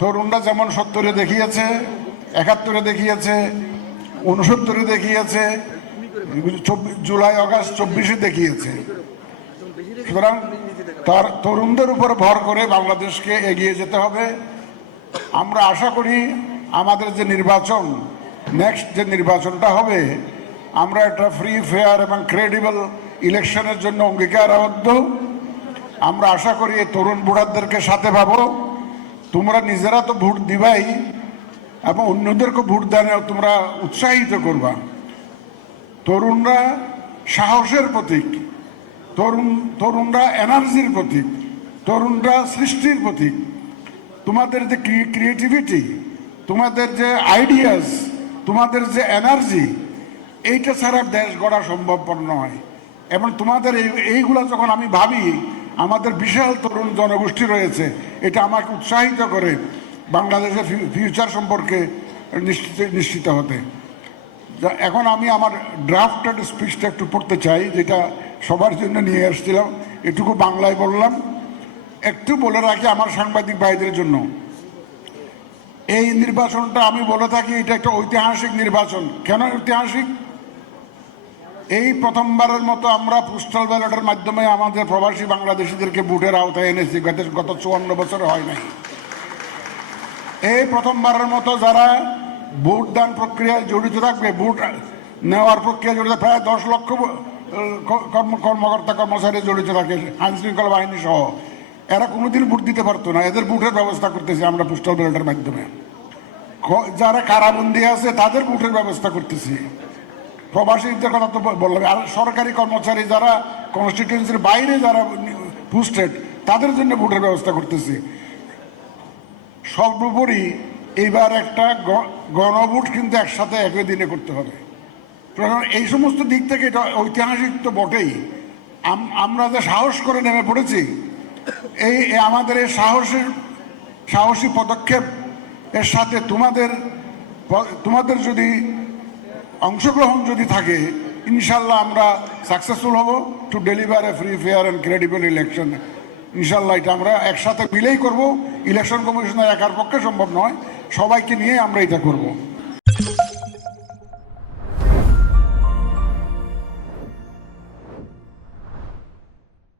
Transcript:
তরুণরা যেমন 70-এ দেখিয়েছে, 71-এ দেখিয়েছে, 69-এ দেখিয়েছে, জুলাই আগস্ট 24-এ দেখিয়েছে। সুতরাং তার তরুণদের উপর ভর করে বাংলাদেশকে এগিয়ে যেতে হবে। আমরা আশা করি আমাদের যে নির্বাচন, নেক্সট যে নির্বাচনটা হবে, আমরা একটা ফ্রি ফেয়ার এবং ক্রেডিবল ইলেকশনের জন্য অঙ্গীকারাবদ্ধ। আমরা আশা করি এই তরুণ ভোটারদেরকে সাথে পাবো। তোমরা নিজেরা তো ভোট দিবাই এবং অন্যদেরকে ভোট দানে তোমরা উৎসাহিত করবা। তরুণরা সাহসের প্রতীক, তরুণরা এনার্জির প্রতীক, তরুণরা সৃষ্টির প্রতীক। তোমাদের যে ক্রিয়েটিভিটি, তোমাদের যে আইডিয়াস, তোমাদের যে এনার্জি, এইটা ছাড়া দেশ গড়া সম্ভবপর নয়। এবং তোমাদের এইগুলা যখন আমি ভাবি, আমাদের বিশাল তরুণ জনগোষ্ঠী রয়েছে, এটা আমাকে উৎসাহিত করে বাংলাদেশের ফিউচার সম্পর্কে নিশ্চিত হতে। এখন আমি আমার ড্রাফটেড স্পিচটা একটু পড়তে চাই, যেটা সবার জন্য নিয়ে আসছিলাম। এটুকু বাংলায় বললাম। একটু বলে রাখি আমার সাংবাদিক ভাইদের জন্য, এই নির্বাচনটা আমি বলে থাকি এটা একটা ঐতিহাসিক নির্বাচন। কেন ঐতিহাসিক? এই প্রথমবারের মতো আমরা পোস্টাল ব্যালটের মাধ্যমে আমাদের প্রবাসী বাংলাদেশিদেরকে ভোটের আওতায় এনেছি। গত 54 বছরে হয় নাই। এই প্রথমবারের মতো যারা ভোট দান প্রক্রিয়ায় জড়িত থাকবে, ভোট নেওয়ার প্রক্রিয়া জড়িত, প্রায় 10 লক্ষ কর্মকর্তা কর্মচারী জড়িত থাকে, আইন শৃঙ্খলা বাহিনী সহ। এরা কোনোদিন ভোট দিতে পারতো না, এদের ভোটের ব্যবস্থা করতেছি আমরা পোস্টাল ব্যালটের মাধ্যমে। যারা কারাবন্দী আছে তাদের ভোটের ব্যবস্থা করতেছি। প্রবাসীদের কথা তো বললাম। আর সরকারি কর্মচারী যারা কনস্টিটিউয়েন্সির বাইরে যারা পোস্টেড, তাদের জন্য ভোটের ব্যবস্থা করতেছি। সর্বোপরি এইবার একটা গণভোট কিন্তু একসাথে একই দিনে করতে হবে। এই সমস্ত দিক থেকে এটা ঐতিহাসিক তো বটেই। আমরা যে সাহস করে নেমে পড়েছি, এই আমাদের এই সাহসী পদক্ষেপ এর সাথে তোমাদের যদি অংশগ্রহণ যদি থাকে, ইনশাল্লাহ আমরা সাকসেসফুল হব to deliver A free fair and credible election. ইনশাল্লাহ এটা আমরা একসাথে মিলেই করব। ইলেকশন কমিশনের একার পক্ষে সম্ভব নয়, সবাইকে নিয়ে আমরা এটা করব।